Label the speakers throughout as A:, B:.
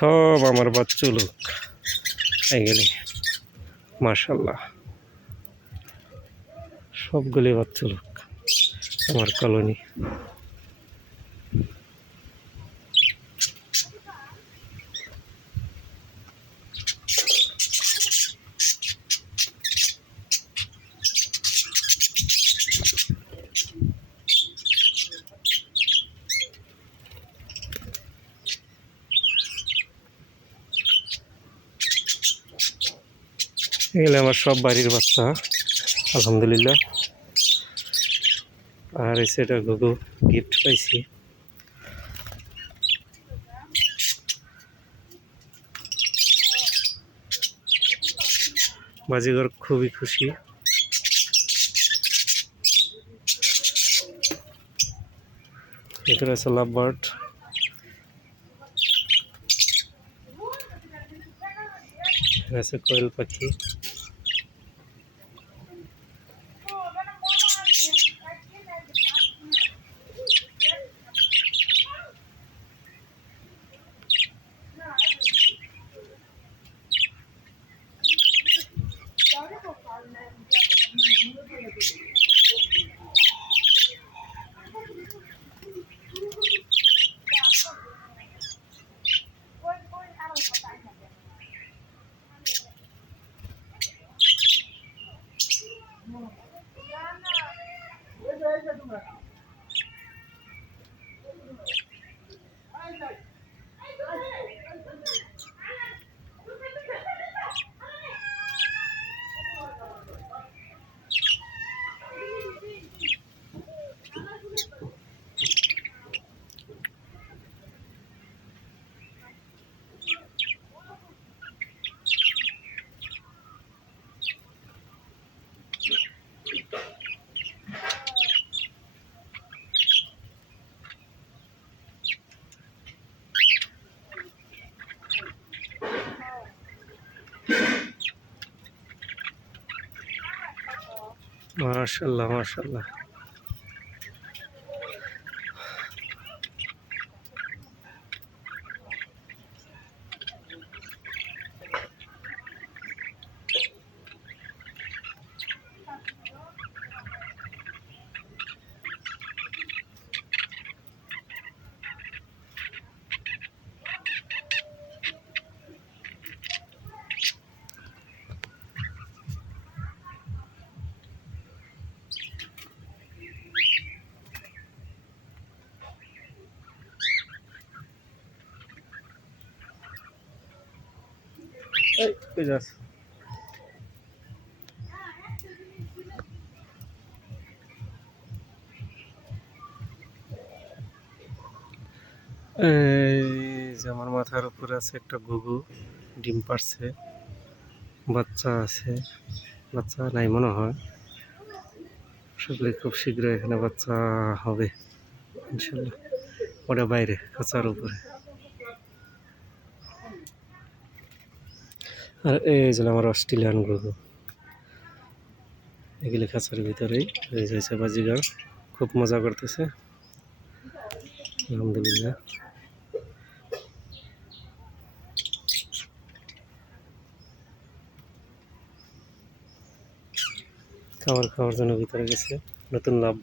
A: সব আমার বাচ্চু লোক। এগুলি মার্শাল্লাহ সবগুলি বাচ্চু লোক। আমার কলোনি। এগুলো আমার সব বাড়ির বাচ্চা, আলহামদুলিল্লাহ। আর এই সেটা গুগু গিফট পাইছি। বাজিগর খুবই খুশি। এখানে আছে লাভ বার্ড আছে কোয়েল পাখি। girl. মাশাল্লাহ মাশাল্লাহ। এই আমার মাথার উপরে আছে একটা ঘুঘু, ডিম পারছে বাচ্চা আছে, বাচ্চা নাই মনে হয়। আসলে খুব শীঘ্র এখানে বাচ্চা হবে, ইনশাল্লাহ। ওটা বাইরে খাঁচার উপরে। আর এই যে আমার অস্ট্রেলিয়ান গরু এগুলি খাঁচার ভিতরেই। এই যে বাজিগার খুব মজা করতেছে। আলহামদুলিল্লাহ। খাবার খাওয়ার জন্য ভিতরে গেছে। নতুন লাভ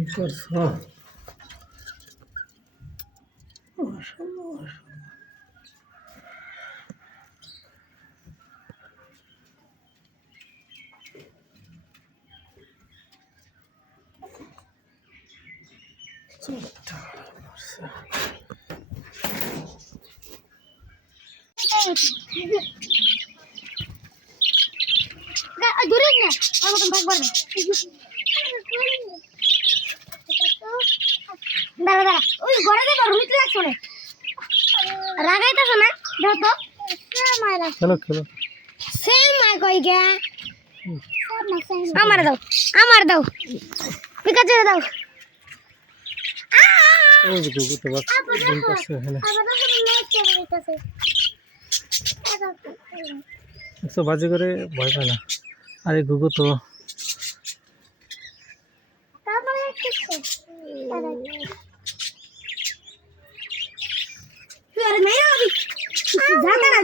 A: Çocuklar sağ.
B: Maşallah maşallah. Görüyor musun? Al bakalım bak var mı? দাঁড়া দাঁড়া। ওই ঘরে দেবো রুইতে লাগছো না। রাগাইতেছো না? দাও তো।
A: খেলো খেলো।
B: সেম মাই কই গে? আমার দাও আমার দাও। দাও।
A: ওই যে গুগু তো একশো বাজে করে ভয় পায় না। আরে গুগু তো।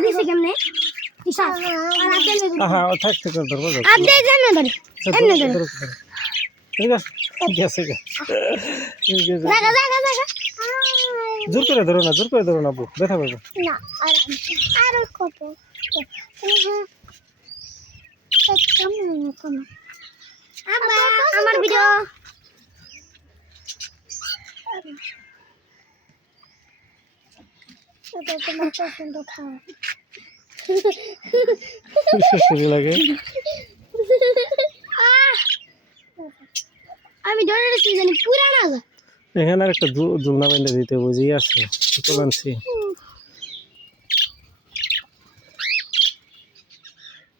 B: দিছে কেমনে
A: আহা ও থাক থেকে ধরবো ধর।
B: আপনি জানেন ধরে
A: ধরো,
B: এমনি
A: ধরো,
B: ধরো
A: ধরো, ধরো। ঠিক আছে গেছে গে। ঠিক আছে।
B: জাগা জাগা জাগা
A: জোর করে ধরো না জোর করে ধরো না বুক ব্যথা পাবে
B: না আরাম আর কত আমার ভিডিও তোমার পছন্দ খাওয়া
A: শুরু লাগে
B: আমি ধরে রেখেছি জানি পুরানা গা।
A: এখানে আর একটা জুলনা বেঁধে দিতে বুঝি আছে ছোট আনছি।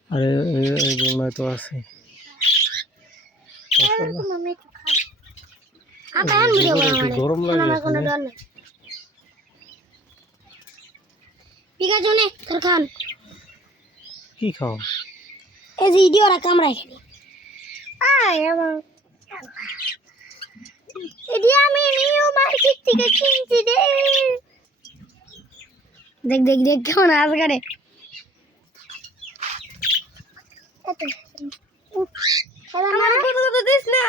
A: আরে এই- জুলনায় তো আছে। গরম লাগে
B: আমার কোনো
A: এখানে।
B: ডর নেই পিকাচু নে তোর খান
A: কি খাও
B: এই যে কামড়ায় খালি আয় আমার। এটি আমি নিউ মার্কেট থেকে কিনছি রে। দেখ দেখ দেখ কেমন আজ করে। আমার দিস না।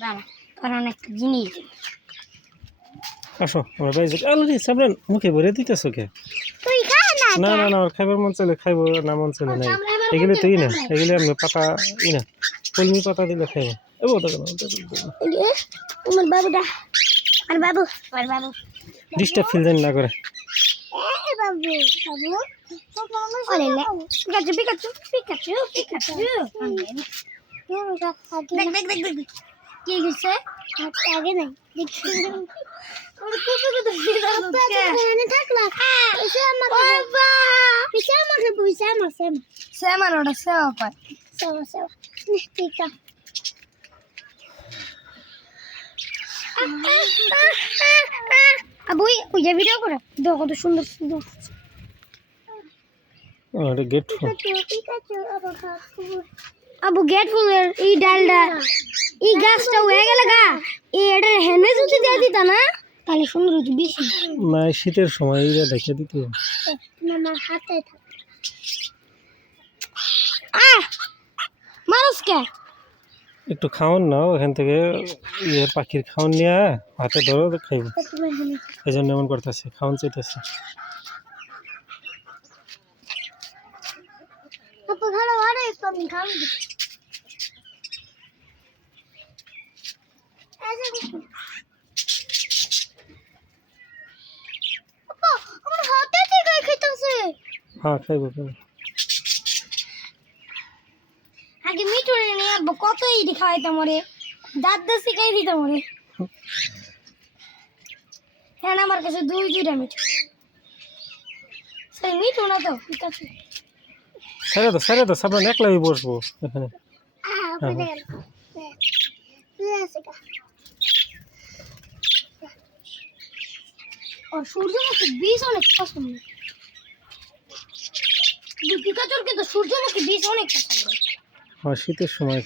B: দাঁড়া তোর অনেক জিনিস।
A: আসো আমরা বাইরে যাই আলু রে সাবরান মুখে ভরে দিতেছো কে?
B: না
A: না না না ওর খাইবার মন চলে খাইবো না মন চলে নাই। এগুলি তো ই না এগুলি আমি পাতা ই না কলমি পাতা দিলে খাইবো। এ বলতো কেন
B: এ, আমার বাবুটা আর বাবু আর বাবু।
A: ডিস্টার্ব ফিল জানি না করে।
B: পিকাচু পিকাচু পিকাচু দেখ দেখ দেখ দেখ। কি হইছে আগে নাই। দেখছি ভিডিও করে। দেখো কত সুন্দর সুন্দর
A: গেট
B: আবু গেট ফুলের এই ডালটা এই গাছটা হয়ে গেলে গা। এই এটা হেনে যদি দিয়ে দিতা না তাহলে সুন্দর হতো বেশি।
A: না শীতের সময় এইটা দেখে দিতে।
B: আমার হাতে আহ! মানুষ কে?
A: একটু খাওয়ান না ওখান থেকে ইয়ে পাখির খাওন নিয়ে হাতে ধরো খাইবো। এই জন্য এমন করতেছে খাওয়ান চাইতেছে।
B: আপু ভালো আরে একটু আমি খাওয়াই দিই আপা আমার হাতে থেকে খেতেছে
A: হ্যাঁ খাইবো খাইবো।
B: আগে মিঠুরে নিয়ে কত ইডি খাওয়াইতাম ওরে দাঁত দাঁত শিখাই দিতাম ওরে হ্যাঁ আমার কাছে দুই দুইটা মিঠু। সেই মিঠু না তো আছে
A: ছেড়ে তো ছেড়ে তো সাবধান একলাই বসবো। এখানে
B: ওর সূর্যমুখী বীজ অনেক পছন্দ পিকাচুর কিন্তু সূর্যমুখী বীজ অনেক পছন্দ
A: আর শীতের সময়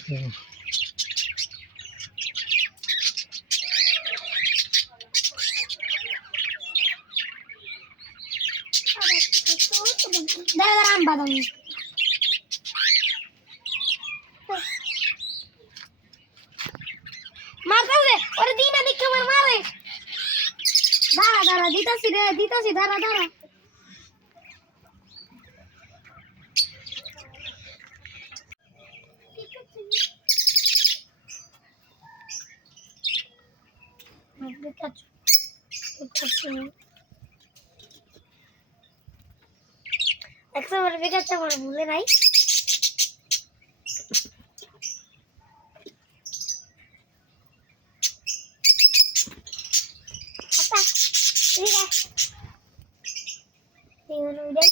B: দাদা আম বাদাম দিতাছি দাঁড়া দাঁড়া. একশো বার পিকাচু আমার ভুলে নাই আপা ঠিক আছে এগুলো উড়াই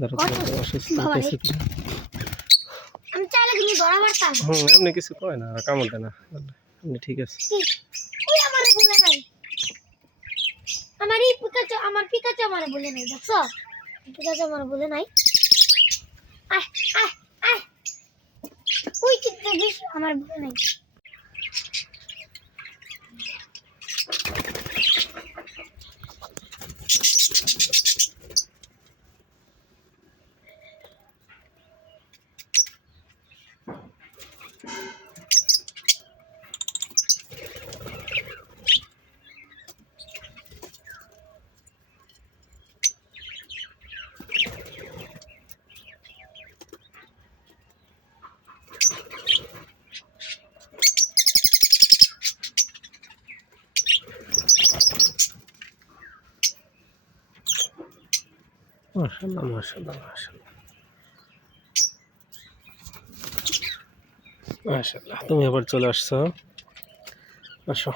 A: ধরো তো,
B: কত?
A: অসুস্থ
B: বাবা
A: কি?
B: আমি চাইলে কিন্তু ধরা মারতাম।
A: হুম এমনি কিছু কয় না কামড় দেয় না। এমনি ঠিক আছে?
B: ওই আমারে বলে নাই। আমার এই পিকাচু আমার পিকাচু আমারে বলে নাই দেখছ? পিকাচু আমারে বলে নাই। আয় আয়। ওই বেশ আমার ভুল নাই
A: মাশাল্লাহ মাশাল্লাহ মাশাল্লাহ মাশাল্লাহ তুমি আবার চলে আসছো আসো।